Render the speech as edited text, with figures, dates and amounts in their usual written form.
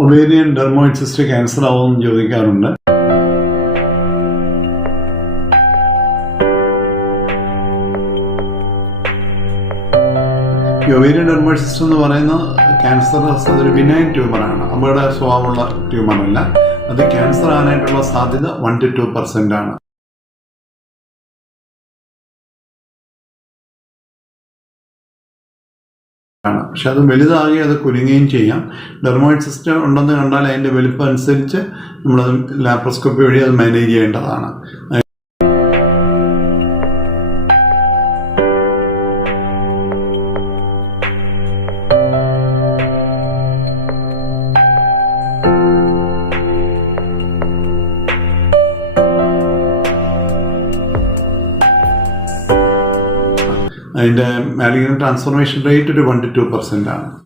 Ovarian dermoid cyst cancer ആവുമെന്ന് ചോദിക്കാറുണ്ട്. ഈ ഒവേരിയൻ ഡെർമോയിഡ് സിസ്റ്റ് എന്ന് പറയുന്ന ക്യാൻസർ അതൊരു ബിനൈൻ ട്യൂമറാണ്, അപകട സ്വഭാവമുള്ള ട്യൂമറല്ല. അത് ക്യാൻസർ ആകാനായിട്ടുള്ള സാധ്യത 1 to 2% ആണ്. പക്ഷെ അത് വലുതാകി അത് കുലുങ്ങുകയും ചെയ്യാം. ഡെർമോയിഡ് സിസ്റ്റം ഉണ്ടെന്ന് കണ്ടാൽ അതിൻ്റെ വലുപ്പം അനുസരിച്ച് നമ്മളത് ലാപ്രോസ്കോപ്പി വഴി അത് മാനേജ് ചെയ്യേണ്ടതാണ്. അതിൻ്റെ മാലിഗ്നന്റ് ട്രാൻസ്ഫോർമേഷൻ റേറ്റ് ഒരു 1 to 2% ആണ്.